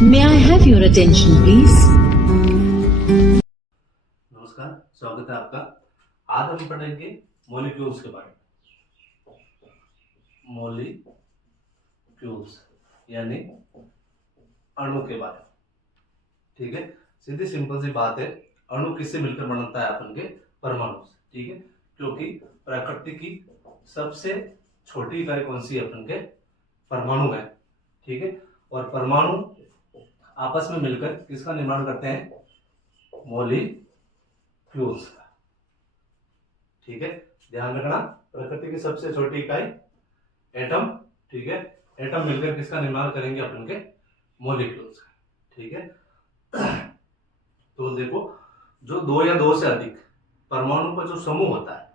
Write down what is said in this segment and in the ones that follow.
May I have your attention, please? नमस्कार, स्वागत है आपका। आज हम पढ़ेंगे मॉलिक्यूल्स के बारे में। मॉलिक्यूल्स यानी अणु के बारे में। ठीक है, सीधी सिंपल सी बात है, अणु किससे मिलकर बनता है? अपन के परमाणु से। ठीक है, क्योंकि प्रकृति की सबसे छोटी इकाई कौन सी है? अपन के परमाणु है। ठीक है, और परमाणु आपस में मिलकर किसका निर्माण करते हैं? मॉलिक्यूल्स का। ठीक है, ध्यान रखना, प्रकृति की सबसे छोटी इकाई एटम। ठीक है, एटम मिलकर किसका निर्माण करेंगे? अपन के मॉलिक्यूल्स का। ठीक है, तो देखो, जो दो या दो से अधिक परमाणु का जो समूह होता है,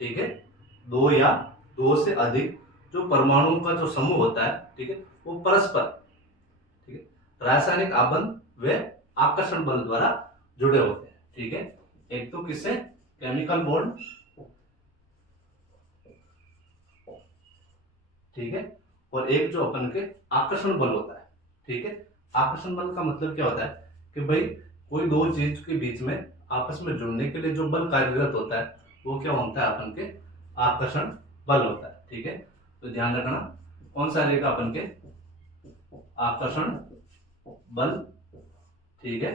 ठीक है, दो या दो से अधिक जो परमाणु का जो समूह होता है, ठीक है, वो परस्पर, ठीक है, रासायनिक आबंध व आकर्षण बल द्वारा जुड़े होते हैं। ठीक है, एक तो किससे? Chemical bond. ठीक है, और एक जो अपन के आकर्षण बल होता है। ठीक है, आकर्षण बल का मतलब क्या होता है कि भाई कोई दो चीज के बीच में आपस में जुड़ने के लिए जो बल कार्यरत होता है वो क्या होता है? अपन के आकर्षण बल होता है। ठीक है, तो ध्यान रखना, कौन सा रहेगा? अपन के आकर्षण बल। ठीक है,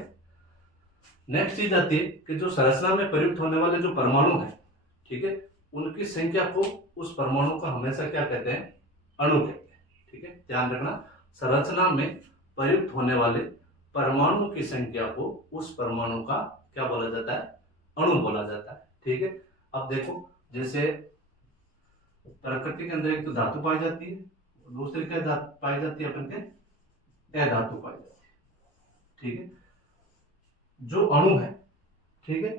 नेक्स्ट चीज आती है कि जो संरचना में प्रयुक्त होने वाले जो परमाणु हैं, ठीक है, उनकी संख्या को उस परमाणु का हमेशा क्या कहते हैं? अणु कहते हैं। ठीक है, ध्यान रखना, संरचना में प्रयुक्त होने वाले परमाणु की संख्या को उस परमाणु का क्या बोला जाता है? अणु बोला जाता है। ठीक है, अब देखो, जैसे प्रकृति के अंदर एक तो धातु पाई जाती है, दूसरी क्या पाई जाती है? अपन के अधातु पाई जाती है। ठीक है, जो अणु है, ठीक है,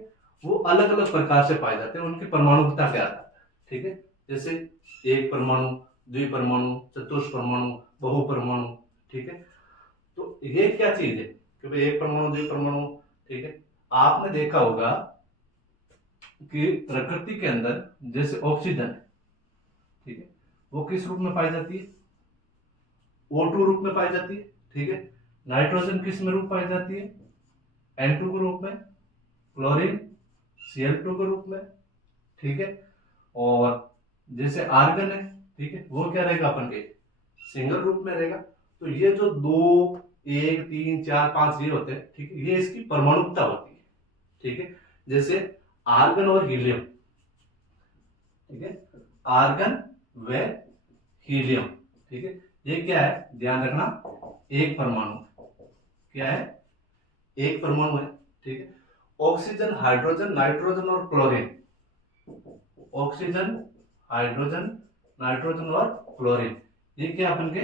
वो अलग अलग प्रकार से पाए जाते हैं, उनकी परमाणुकता क्या आता है? ठीक है, जैसे एक परमाणु, द्विपरमाणु, चतुष्परमाणु, बहुपरमाणु। ठीक है, तो ये क्या चीज है कि भाई एक परमाणु, द्विपरमाणु। ठीक है, आपने देखा होगा कि प्रकृति के अंदर जैसे ऑक्सीजन है, ठीक है, वो किस रूप में पाई जाती है? O2 रूप में पाई जाती है। ठीक है, नाइट्रोजन किस में रूप पाई जाती है? N2 के रूप में, क्लोरीन Cl2 के रूप में। ठीक है, और जैसे आर्गन है, ठीक है, वो क्या रहेगा? अपन के सिंगल रूप में रहेगा। तो ये जो दो, एक, तीन, चार, पांच ये होते हैं, ठीक है, ये इसकी परमाणुकता होती है। ठीक है, जैसे आर्गन और हीलियम। ठीक है, आर्गन व हीलियम। ठीक है, ये क्या है? ध्यान रखना, एक परमाणु। क्या है? एक परमाणु है। ठीक है, ऑक्सीजन, हाइड्रोजन, नाइट्रोजन और क्लोरीन। ऑक्सीजन, हाइड्रोजन, नाइट्रोजन और क्लोरीन, ये क्या अपन के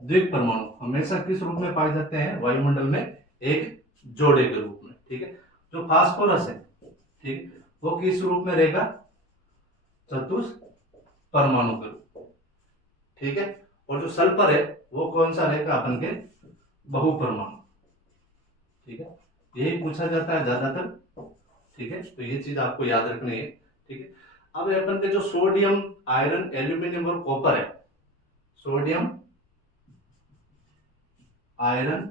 द्विक परमाणु हमेशा किस रूप में पाए जाते हैं? वायुमंडल में एक जोड़े के रूप में। ठीक है, जो फास्फोरस है, ठीक है, वो किस रूप में रहेगा? चतुष परमाणु के रूप में। ठीक है, और जो सल्फर है वो कौन सा रहेगा? अपन के बहुपरमाणु। ठीक है, यही पूछा जाता है ज्यादातर। ठीक है, तो ये चीज आपको याद रखनी है। ठीक है, अब अपन के जो सोडियम, आयरन, एल्यूमिनियम और कॉपर है, सोडियम, आयरन,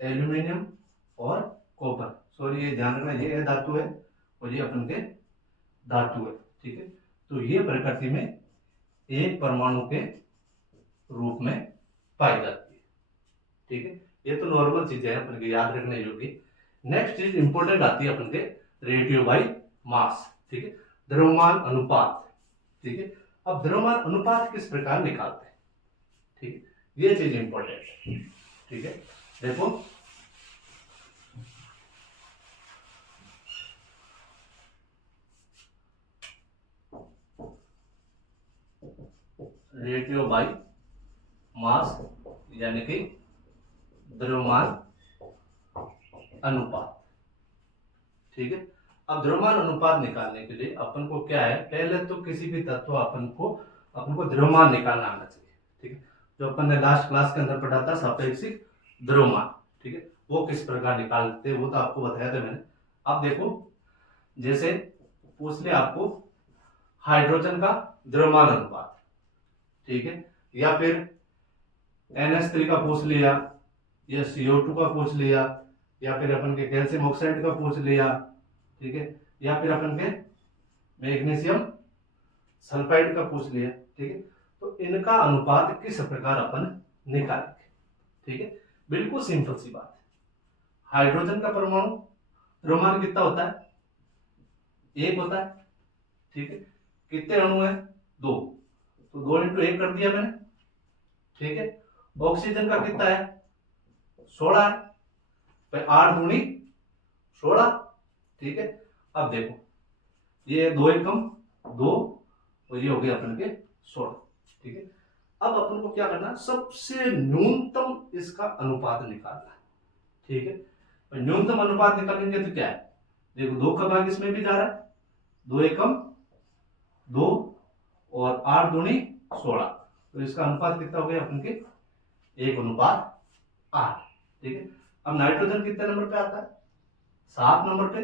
एल्यूमिनियम और कॉपर, सॉरी ये ध्यान रखना, ये धातु है और ये अपन के धातु है। ठीक है, तो ये प्रकृति में एक परमाणु के रूप में पाई जाती है। ठीक है, ये तो नॉर्मल चीजें हैं अपन के याद रखने योग्य। नेक्स्ट चीज इंपॉर्टेंट आती है अपन के रेडियो बाई मास। ठीक है, द्रव्यमान अनुपात। ठीक है, अब द्रव्यमान अनुपात किस प्रकार निकालते हैं? ठीक है, ये चीज इंपॉर्टेंट है। ठीक है, देखो, रेडियो बाई मास यानी कि द्रव्यमान अनुपात। ठीक है, अब द्रव्यमान अनुपात निकालने के लिए अपन को क्या है? पहले तो किसी भी तत्व अपन को द्रव्यमान निकालना आना चाहिए। ठीक है, जो अपन ने लास्ट क्लास के अंदर पढ़ा था सापेक्षिक द्रव्यमान। ठीक है, वो किस प्रकार निकालते वो तो आपको बताया था मैंने। अब देखो, जैसे पूछ लिया आपको हाइड्रोजन का द्रव्यमान अनुपात, ठीक है, या फिर NH3 का पूछ लिया, या CO2 का पूछ लिया, या फिर अपन के कैल्शियम ऑक्साइड का पूछ लिया, ठीक है, या फिर अपन के मैग्नीशियम सल्फाइड का पूछ लिया, ठीक है। तो इनका अनुपात किस प्रकार अपन निकालेंगे, ठीक है। बिल्कुल सिंपल सी बात है। हाइड्रोजन का परमाणु द्रव्यमान कितना होता है? 1 होता है, ठीक है। कितने अणु है? 2, तो 2 × 1 कर दिया मैंने, ठीक है। ऑक्सीजन का कितना है? 16 है, भाई 8 दूनी 16, ठीक है। अब देखो ये 2 एकम 2 और ये हो गया अपन के 16, ठीक है। अब अपन को क्या करना है? सबसे न्यूनतम इसका अनुपात निकालना है, ठीक है। और न्यूनतम अनुपात निकालेंगे तो क्या है? देखो 2 का भाग इसमें भी जा रहा है, 2 एकम 2 और 8 दूनी 16, तो इसका अनुपात कितना हो गया अपन के? 1:8, ठीक है। अब नाइट्रोजन कितने नंबर पे आता है? 7 नंबर पे,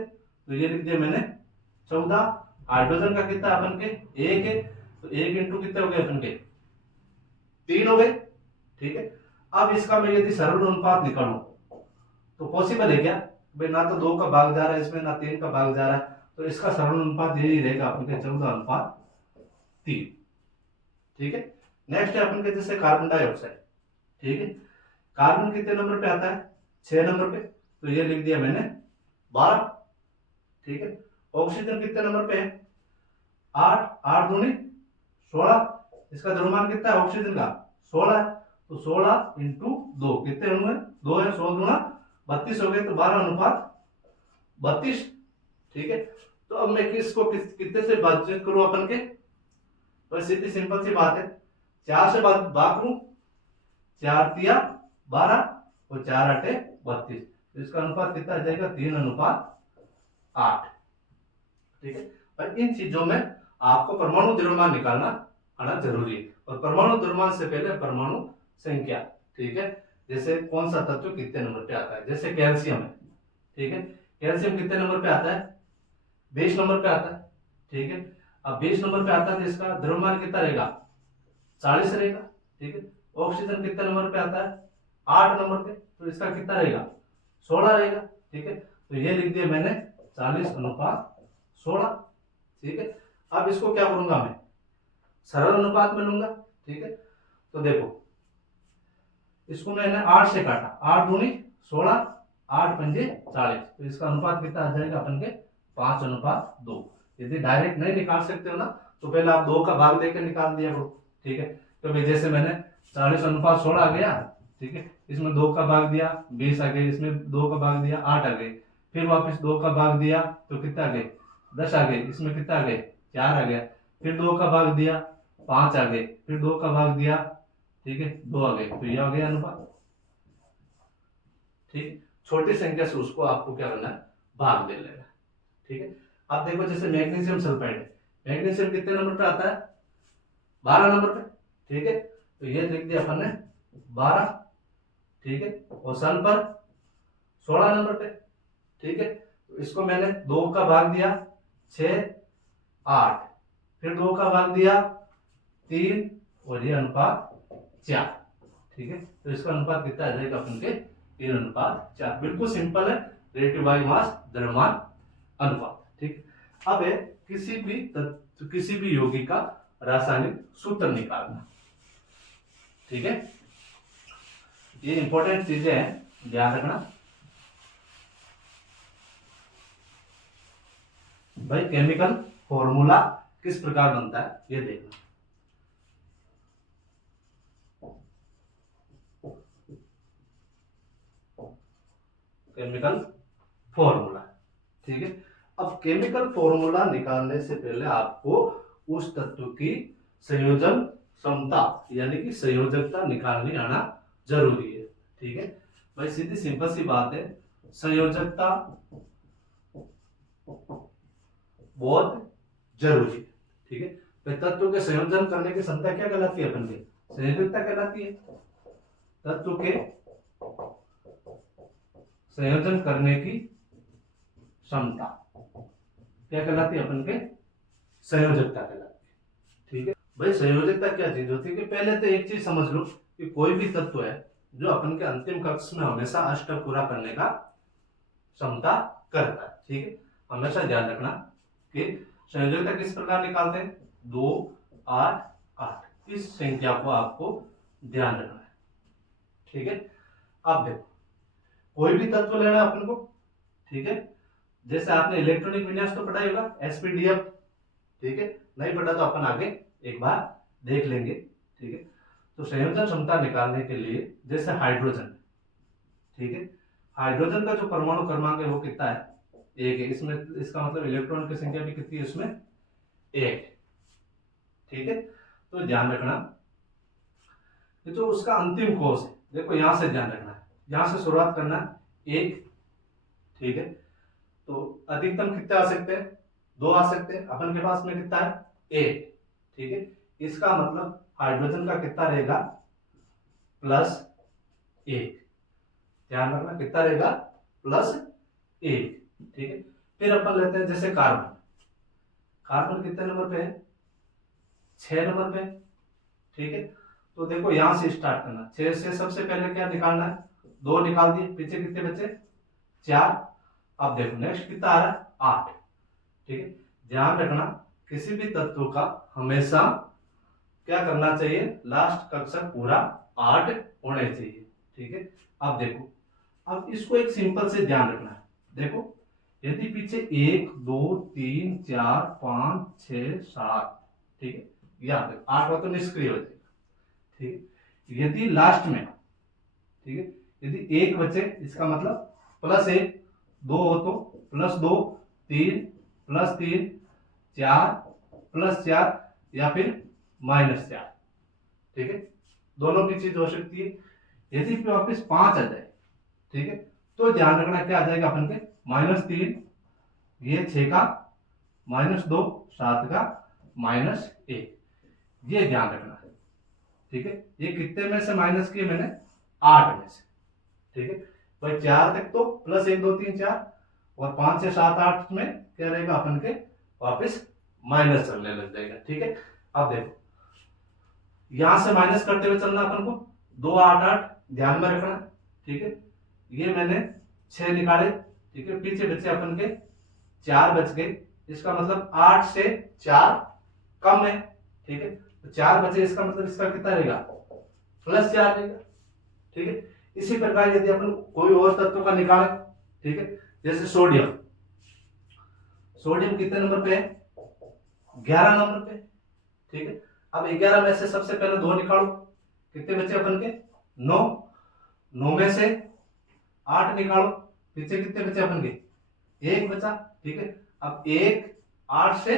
तो ये लिख दिया मैंने 14। हाइड्रोजन का कितना अपन के? 1 है, तो 1 × कितने हो गए अपन के? 3 हो गए, ठीक है। अब इसका मैं यदि सरल अनुपात निकालूं तो पॉसिबल है क्या? भाई ना तो 2 का भाग जा रहा है इसमें, ना 3 का भाग जा रहा है, तो इसका सरल अनुपात यही रहेगा अपन के 14:3, ठीक है। नेक्स्ट है अपन के जैसे कार्बन डाइऑक्साइड, ठीक है। कार्बन कितने नंबर पे आता है? 6 नंबर पे, तो ये लिख दिया मैंने 12, ठीक है। ऑक्सीजन कितने नंबर पे है? 8, 8 दूनी 16, इसका द्रव्यमान कितना है ऑक्सीजन का? 16 है, तो 16 × 2 कितने अणु है? 2 है, 16 दूना 32 हो गए, तो 12:32, ठीक है। तो अब मैं कितने से बातचीत करूं अपन के? बस इतनी सिंपल सी बात है, 4 से भाग करूं, 4 × 12 और 4 × 8 = 32, तो इसका अनुपात कितना आ जाएगा? 3:8, ठीक है। और इन चीजों में आपको परमाणु द्रव्यमान निकालना आना जरूरी है, और परमाणु द्रव्यमान से पहले परमाणु संख्या, ठीक है। जैसे कौन सा तत्व कितने नंबर पे आता है, जैसे कैल्शियम है, ठीक है। कैल्शियम कितने नंबर पे आता है? 20 नंबर पे आता है, ठीक है। अब 20 नंबर पे आता है तो इसका द्रव्यमान कितना रहेगा? 40 रहेगा, ठीक है। ऑक्सीजन कितने नंबर पे आता है? 8 नंबर पे, तो इसका कितना रहेगा? 16 रहेगा, ठीक है। तो ये लिख दिया मैंने 40:16, ठीक है। अब इसको क्या करूंगा मैं? सरल अनुपात में लूंगा, ठीक है। तो देखो इसको मैंने 8 से काटा, 8 दूनी 16, 8 पंजे 40, तो इसका अनुपात कितना आ जाएगा अपन के? 5:2। यदि डायरेक्ट नहीं निकाल सकते हो ना, तो पहले आप 2 का भाग देकर निकाल दिया करो, ठीक है। तो भाई जैसे मैंने 40:16 आ गया, ठीक है। इसमें 2 का भाग दिया 20 आ गए, इसमें 2 का भाग दिया 8 आ गए, फिर वापस 2 का भाग दिया तो कितना आ गए? 10 आ गए, इसमें कितना आ गए? 4 आ गया, फिर 2 का भाग दिया 5 आ गए, फिर 2 का भाग दिया, ठीक है, 2 आ गए, तो ये आ गया अनुपात, ठीक। छोटी संख्या से उसको आपको क्या करना है? भाग दे लेना, ठीक है। अब देखो जैसे मैग्नीशियम सल्फाइड है, मैग्नीशियम कितने नंबर पे आता है? 12 नंबर पे, ठीक है। तो ये लिख दिया अपन ने 12, ठीक है। और सल्फर 16 नंबर पे, ठीक है। तो इसको मैंने 2 का भाग दिया 6, 8, फिर 2 का भाग दिया 3, और ये अनुपात 4, ठीक है। तो इसका अनुपात कितना आ जाएगा अपन के? 3:4। बिल्कुल सिंपल है, रिलेटिव बाई मास द्रव्यमान अनुपात, ठीक। अब है किसी भी यौगिक का रासायनिक सूत्र निकालना, ठीक है। ये इंपॉर्टेंट चीजें हैं, ध्यान रखना भाई। केमिकल फॉर्मूला किस प्रकार बनता है ये देखना। केमिकल फॉर्मूला, ठीक है। अब केमिकल फॉर्मूला निकालने से पहले आपको उस तत्व की संयोजन क्षमता यानी कि संयोजकता निकालनी आना जरूरी है, ठीक है भाई। सीधी सिंपल सी बात है, संयोजकता बहुत जरूरी है, ठीक है। तो तत्व के संयोजन करने की क्षमता क्या कहलाती है अपन की? संयोजकता कहलाती है। तत्व के संयोजन करने की क्षमता क्या कहलाती है अपन के? संयोजकता कहलाती है, ठीक है भाई। संयोजकता क्या चीज होती है कि पहले तो एक चीज समझ लो कि कोई भी तत्व है जो अपन के अंतिम कक्ष में हमेशा अष्टक पूरा करने का क्षमता करता है। ठीक है, हमेशा ध्यान रखना कि संयोजकता किस प्रकार निकालते हैं, 2 8 8, इस संख्या को आपको ध्यान रखना है। ठीक है, अब देखो कोई भी तत्व लेना है अपन को। ठीक है, जैसे आपने इलेक्ट्रॉनिक विन्यास तो पढ़ा होगा, एसपीडीएफ। ठीक है, नहीं पढ़ा तो अपन आगे एक बार देख लेंगे। ठीक है, तो संयोजन क्षमता निकालने के लिए जैसे हाइड्रोजन, ठीक है, हाइड्रोजन का जो परमाणु क्रमांक है वो कितना है, 1 है। इसमें इसका मतलब इलेक्ट्रॉन की संख्या भी कितनी है, इसमें 1। ठीक है, तो ध्यान रखना कि जो उसका अंतिम कोश है, देखो यहां से ध्यान रखना है, यहां से शुरुआत करना है 1। ठीक है, तो अधिकतम कितने आ सकते हैं, 2 आ सकते हैं। अपन के पास में कितना है, 1। ठीक है, इसका मतलब हाइड्रोजन का कितना रहेगा, +1। ध्यान रखना कितना रहेगा, +1। ठीक है, फिर अपन लेते हैं जैसे कार्बन। कार्बन कितने नंबर पे है, 6 नंबर पे। ठीक है, तो देखो यहां से स्टार्ट करना, 6 से सबसे पहले क्या निकालना है, 2 निकाल दिए, पीछे कितने बचे, 4। अब देखो नेक्स्ट कितना आ रहा है, 8। ठीक है, ध्यान रखना किसी भी तत्व का हमेशा क्या करना चाहिए, लास्ट कक्षक पूरा 8 होने चाहिए। ठीक है, अब देखो, अब इसको एक सिंपल से ध्यान रखना है। देखो यदि पीछे 1 2 3 4 5 6 7, ठीक है, यहाँ पे 8वां तो निष्क्रिय हो जाएगा। ठीक है, यदि लास्ट में, ठीक है, यदि 1 बचे, इसका मतलब +1, 2 हो तो +2, 3 +3, 4 +4 या फिर -4। ठीक है, दोनों की चीज हो सकती है। यदि वापिस 5 आ जाए, ठीक है, तो ध्यान रखना क्या आ जाएगा अपन के, -3, ये 6 का, -2 7 का, -1, ये ध्यान रखना है। ठीक है, ये कितने में से माइनस किए मैंने, 8 में से। ठीक है भाई, 4 तक तो +1 2 3 4, और 5 से 7 8 में क्या रहेगा अपन के, वापस माइनस चलने लग जाएगा। ठीक है, अब देखो यहां से माइनस करते हुए चलना अपन को, 2 8 8 ध्यान में रखना। ठीक है, ये मैंने 6 निकाले। ठीक है, पीछे बचे अपन के 4 बच गए, इसका मतलब 8 से 4 कम है। ठीक है, तो 4 बचे, इसका मतलब इसका कितना रहेगा, +4 रहेगा। ठीक है, इसी प्रकार यदि अपन कोई और तत्व का निकाले, ठीक है, जैसे सोडियम। सोडियम कितने नंबर पे है, 11 नंबर पे। ठीक है, अब 11 में से सबसे पहले 2 निकालो, कितने बचे अपन के, 9। 9 में से 8 निकालो, पीछे कितने बचे अपन के, 1 बचा। ठीक है, अब 1 8 से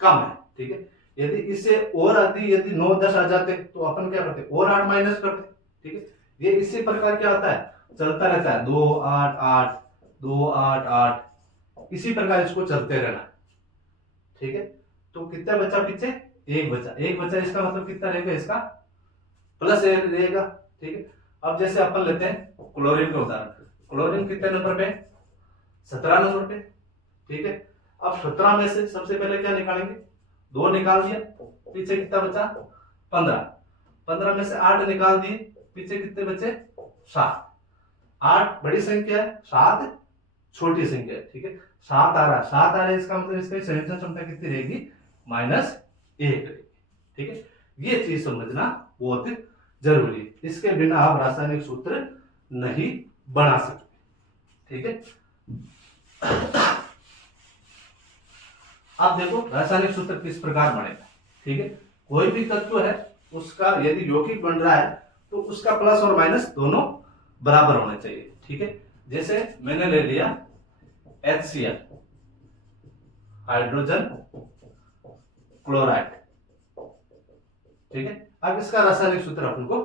कम है। ठीक है, यदि इससे और यदि 9 10 आ जाते तो अपन क्या करते, और 8 माइनस करते। ठीक है, ये इसी प्रकार क्या होता है, चलता रहता है, 2 8 8 2 8 8, इसी प्रकार इसको चलते रहना। ठीक है, तो कितना बचा पीछे, 1 बचा। 1 बचा, इसका मतलब कितना रहेगा, इसका +1 रहेगा। ठीक है, अब जैसे अपन लेते हैं क्लोरीन का उदाहरण। क्लोरीन कितने नंबर पे, 17 नंबर पे। ठीक है, अब 17 में से सबसे पहले क्या निकालेंगे, 2 निकाल दिया, पीछे कितना बचा, 15। 15 में से 8 निकाल दिए, पीछे कितने बचे, 7। 8 बड़ी संख्या है, 7 छोटी संख्या है। ठीक है, 7 आ रहा है, 7 आ रहा है, इसका मतलब इसका संयोजन क्षमता कितनी रहेगी, -1 रहेगी। ठीक है, ये चीज समझना बहुत जरूरी है, इसके बिना आप रासायनिक सूत्र नहीं बना सकते। ठीक है, अब देखो रासायनिक सूत्र किस प्रकार बनेगा। ठीक है, कोई भी तत्व है उसका यदि यौगिक बन रहा है तो उसका प्लस और माइनस दोनों बराबर होने चाहिए। ठीक है, जैसे मैंने ले लिया HCl, हाइड्रोजन क्लोराइड। ठीक है, अब इसका रासायनिक सूत्र अपन को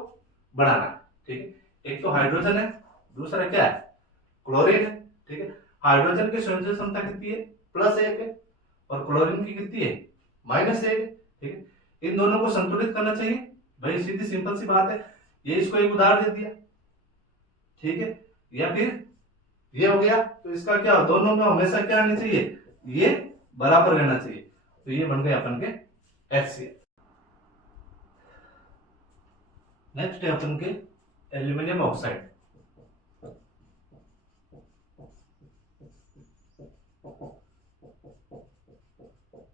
बनाना है। ठीक है, एक तो हाइड्रोजन है, दूसरा क्या है, क्लोरीन है। ठीक है, हाइड्रोजन की संयोजन क्षमता कितनी है, +1 है, और क्लोरीन की कितनी है, -1 है। ठीक है, इन दोनों को संतुलित करना चाहिए भाई, सीधी सिंपल सी बात है। ये इसको एक उदाहरण दे दिया, ठीक है, या फिर ये हो गया, तो इसका क्या, दोनों में हमेशा क्या आनी चाहिए, ये बराबर रहना चाहिए। तो ये बन गए अपन के HCl। नेक्स्ट है अपन के एल्यूमिनियम ऑक्साइड।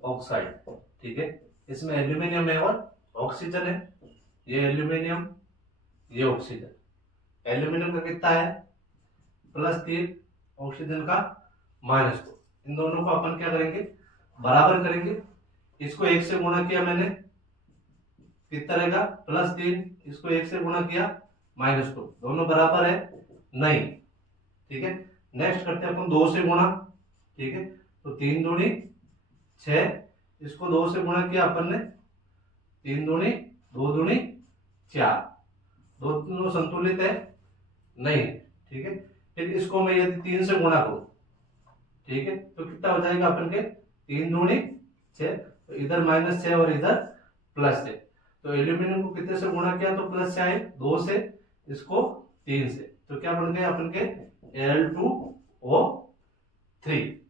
ऑक्साइड, ठीक है, इसमें एल्यूमिनियम है और ऑक्सीजन है। ये एल्यूमिनियम, ये ऑक्सीजन। एल्यूमिनियम का कितना है +3, ऑक्सीजन का -2। इन दोनों को अपन क्या करेंगे, बराबर करेंगे। इसको 1 से गुणा किया मैंने, कितना रहेगा +3, इसको 1 से गुणा किया -2, दोनों बराबर है नहीं, ठीक है। नेक्स्ट करते हैं अपन 2 से गुणा, ठीक है, तो 3 दूनी 6, इसको 2 से गुणा किया अपन ने, 3 दूनी 2 दूनी 4, दोनों संतुलित है नहीं, ठीक है। फिर इसको मैं यदि 3 से गुणा करूं, ठीक है, तो कितना हो जाएगा अपन के 3 दूनी 6, तो इधर -6 और इधर +6। तो एल्यूमिनियम को कितने से गुणा किया तो +6 आए, 2 से, इसको 3 से, तो क्या बन गए अपन के Al2O3,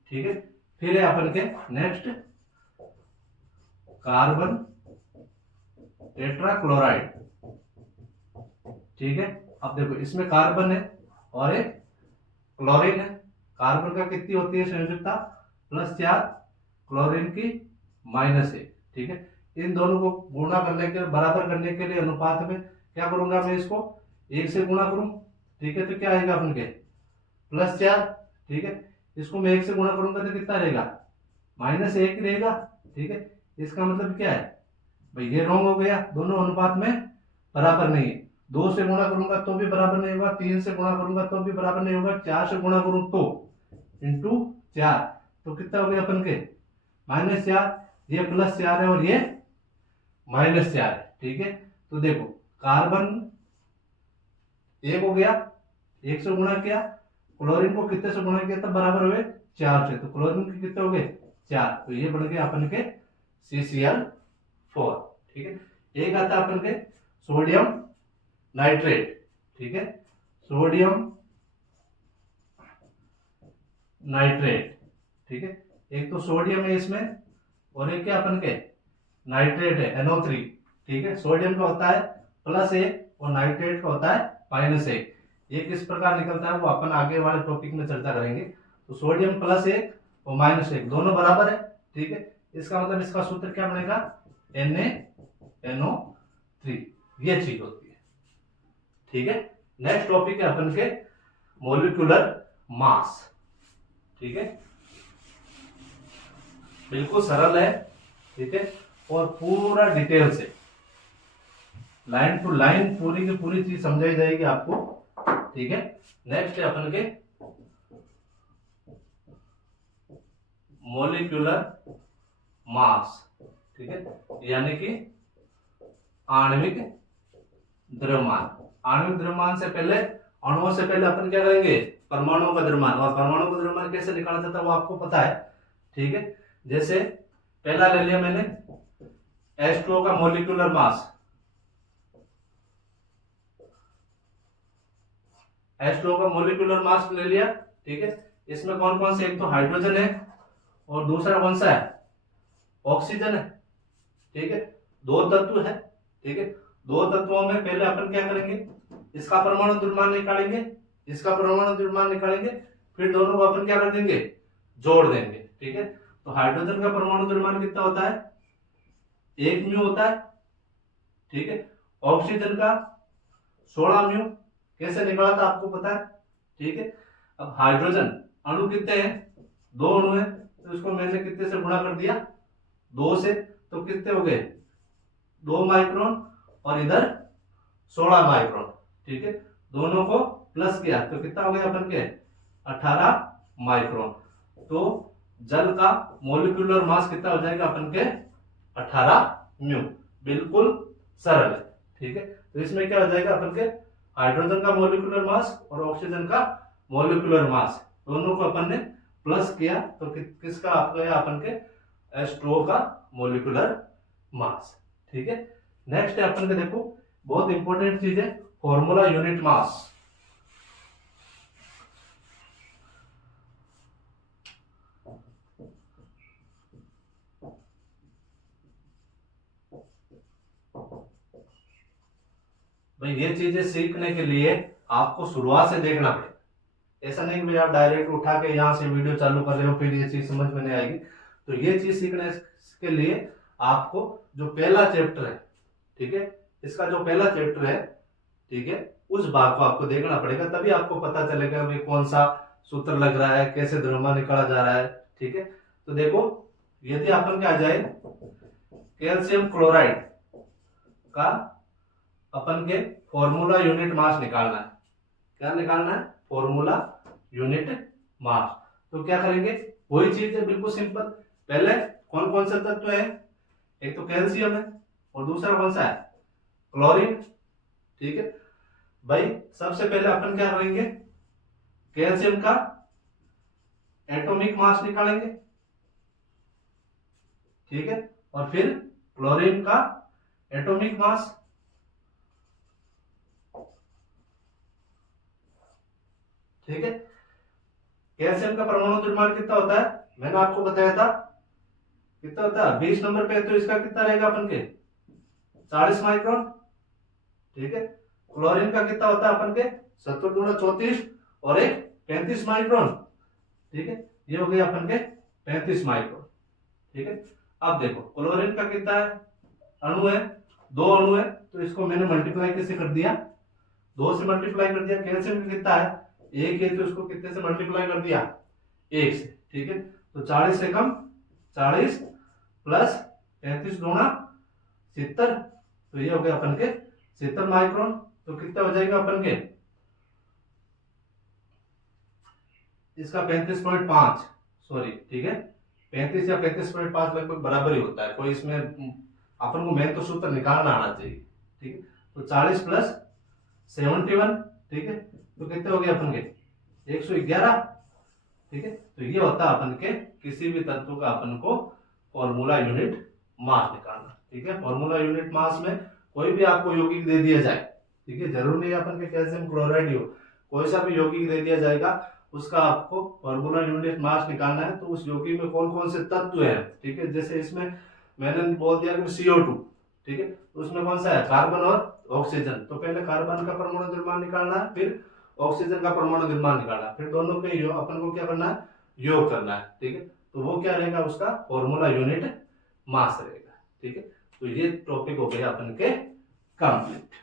ठीक है। फिर है अपन के नेक्स्ट कार्बन टेट्राक्लोराइड, ठीक है। अब देखो इसमें कार्बन है और एक क्लोरीन है। कार्बन का कितनी होती है संयोजकता +4, क्लोरीन की -1, ठीक है। इन दोनों को गुणा करने के बराबर करने के लिए अनुपात में क्या करूंगा मैं, इसको 1 से गुणा करूं, ठीक है, तो क्या आएगा अपन के +4, ठीक है। इसको मैं 1 से गुणा करूंगा तो कितना रहेगा -1 रहेगा, ठीक है। इसका मतलब क्या है भाई, ये रॉन्ग हो गया, दोनों अनुपात में बराबर नहीं है। 2 से गुणा करूंगा तो भी बराबर नहीं होगा, 3 से गुणा करूंगा तो भी बराबर नहीं होगा, 4 से गुणा करूं तो इंटू 4, तो कितना हो गया अपन के -4, ये +4 है और ये -4 है, ठीक है। तो देखो कार्बन 1 हो गया, 1 से गुणा किया, क्लोरीन को कितने से गुणा किया तब बराबर हुए 4 से, तो क्लोरीन के कितने हो गए 4, तो ये बन गए अपन के CCl4, ठीक है। एक आता है अपन के सोडियम नाइट्रेट, ठीक है, सोडियम नाइट्रेट, ठीक है। एक तो सोडियम है इसमें और एक क्या अपन के नाइट्रेट है NO3, ठीक है। सोडियम का होता है +1 और नाइट्रेट का होता है -1। ये किस प्रकार निकलता है वो अपन आगे वाले टॉपिक में चर्चा करेंगे। तो सोडियम +1 और -1 दोनों बराबर है, ठीक है। इसका मतलब इसका सूत्र क्या बनेगा NaNO3, ये चीज होती है, ठीक है। नेक्स्ट टॉपिक है अपन के मोलिकुलर मास, ठीक है, बिल्कुल सरल है, ठीक है, और पूरा डिटेल से लाइन टू लाइन पूरी की पूरी चीज समझाई जाएगी आपको, ठीक है। नेक्स्ट है अपन के मोलिकुलर मास, ठीक है, यानी कि आणविक द्रव्यमान। आणविक द्रव्यमान से पहले, अणुओं से पहले अपन क्या करेंगे परमाणुओं का द्रव्यमान, और परमाणु का द्रव्यमान कैसे निकाला जाता है वो आपको पता है, ठीक है। जैसे पहला ले लिया मैंने H2O का मोलिकुलर मास, H2O का मोलिकुलर मास ले लिया, ठीक है। इसमें कौन कौन से, एक तो हाइड्रोजन है और दूसरा कौन सा है ऑक्सीजन है, ठीक है, 2 तत्व है, ठीक है। 2 तत्वों में पहले अपन क्या करेंगे, इसका परमाणु द्रव्यमान निकालेंगे, इसका परमाणु द्रव्यमान निकालेंगे, फिर दोनों को अपन क्या कर देंगे जोड़ देंगे, ठीक है। तो हाइड्रोजन का परमाणु द्रव्यमान कितना होता है 1 म्यू होता है, ठीक है। ऑक्सीजन का 16 म्यू, कैसे निकाला था आपको पता है, ठीक है। अब हाइड्रोजन अणु कितने हैं 2 अणु है, तो इसको मैंने कितने से गुणा कर दिया 2 से, तो कितने हो गए 2 माइक्रोन और इधर 16 माइक्रोन, ठीक है। दोनों को प्लस किया तो कितना हो गया अपन के 18 माइक्रोन। तो जल का मोलिकुलर मास कितना हो जाएगा अपन के 18 म्यू, बिल्कुल सरल है, ठीक है। तो इसमें क्या हो जाएगा अपन के हाइड्रोजन का मोलिकुलर मास और ऑक्सीजन का मोलिकुलर मास दोनों को अपन ने प्लस किया तो किसका आ गया अपन के H2O का मोलिकुलर मास, ठीक है। नेक्स्ट है अपन के देखो बहुत इंपॉर्टेंट चीज है फॉर्मूला यूनिट मास। भाई ये चीजें सीखने के लिए आपको शुरुआत से देखना पड़ेगा। ऐसा नहीं कि भाई आप डायरेक्ट उठा के यहाँ से वीडियो चालू कर रहे हो फिर ये चीज समझ में नहीं आएगी। तो ये चीज सीखने के लिए आपको जो पहला चैप्टर है, ठीक है, इसका जो पहला चैप्टर है, ठीक है, उस भाग को आपको देखना पड़ेगा, तभी आपको पता चलेगा भाई कौन सा सूत्र लग रहा है, कैसे द्रव्यमान निकाला जा रहा है। ठीक है, तो देखो यदि अपन के आ जाए कैल्शियम क्लोराइड का अपन के फॉर्मूला यूनिट मास निकालना है। क्या निकालना है? Formula unit mass. तो क्या करेंगे? वही चीज है, बिल्कुल सिंपल। पहले कौन कौन से तत्व है? एक तो कैल्शियम है और दूसरा कौन सा है? क्लोरीन। ठीक है भाई, सबसे पहले अपन क्या करेंगे? कैल्शियम का एटॉमिक मास निकालेंगे, ठीक है, और फिर क्लोरीन का एटॉमिक मास। ठीक है, कैल्शियम का परमाणु द्रव्यमान कितना होता है? मैंने आपको बताया था कितना होता है, 20 नंबर पे, तो इसका कितना रहेगा अपन के? 40 माइक्रोन। ठीक है, क्लोरीन का कितना होता है अपन के? 70 गुणा 34 और एक 35 माइक्रोन। ठीक है, ये हो गया अपन के 35 माइक्रोन। ठीक है, अब देखो क्लोरीन का कितना है? अणु है, 2 अणु है, तो इसको मैंने मल्टीप्लाई कैसे कर दिया? 2 से मल्टीप्लाई कर दिया। कैल्शियम का कितना है? 1 है, तो इसको कितने से मल्टीप्लाई कर दिया? 1 से। ठीक है, तो 40 से कम 40 प्लस 35 गुणा 70, तो ये हो गया अपन के 70 माइक्रोन। तो कितना हो जाएगा अपन के? इसका 35.5, सॉरी, ठीक है, 35 या 35.5 लगभग बराबर ही होता है। कोई इसमें अपन को मेन तो सूत्र निकालना आना चाहिए। ठीक है, तो 40 प्लस 71, ठीक है, तो कितने हो गए अपन के? 111। ठीक है, तो ये होता है अपन के किसी भी तत्व का अपन को फॉर्मूला यूनिट मास निकालना। ठीक है, फॉर्मूला यूनिट मास में कोई भी आपको यौगिक दे दिया जाए, ठीक है, जरूर नहीं अपन के कैल्शियम क्लोराइड ही हो, कोई सा भी यौगिक दे दिया जाएगा, उसका आपको फॉर्मूला यूनिट मास निकालना है। तो उस यौगिक में कौन कौन से तत्व हैं, ठीक है, जैसे इसमें मैंने बोल दिया कि CO2, ठीक है, तो उसमें कौन सा है? कार्बन और ऑक्सीजन। तो पहले कार्बन का परमाणु द्रव्यमान निकालना है, फिर ऑक्सीजन का परमाणु द्रव्यमान निकालना है, फिर दोनों के अपन को क्या करना है? योग करना है। ठीक है, तो वो क्या रहेगा? उसका फॉर्मूला यूनिट मास रहेगा। ठीक है, तो ये टॉपिक हो गया अपन के कंप्लीट।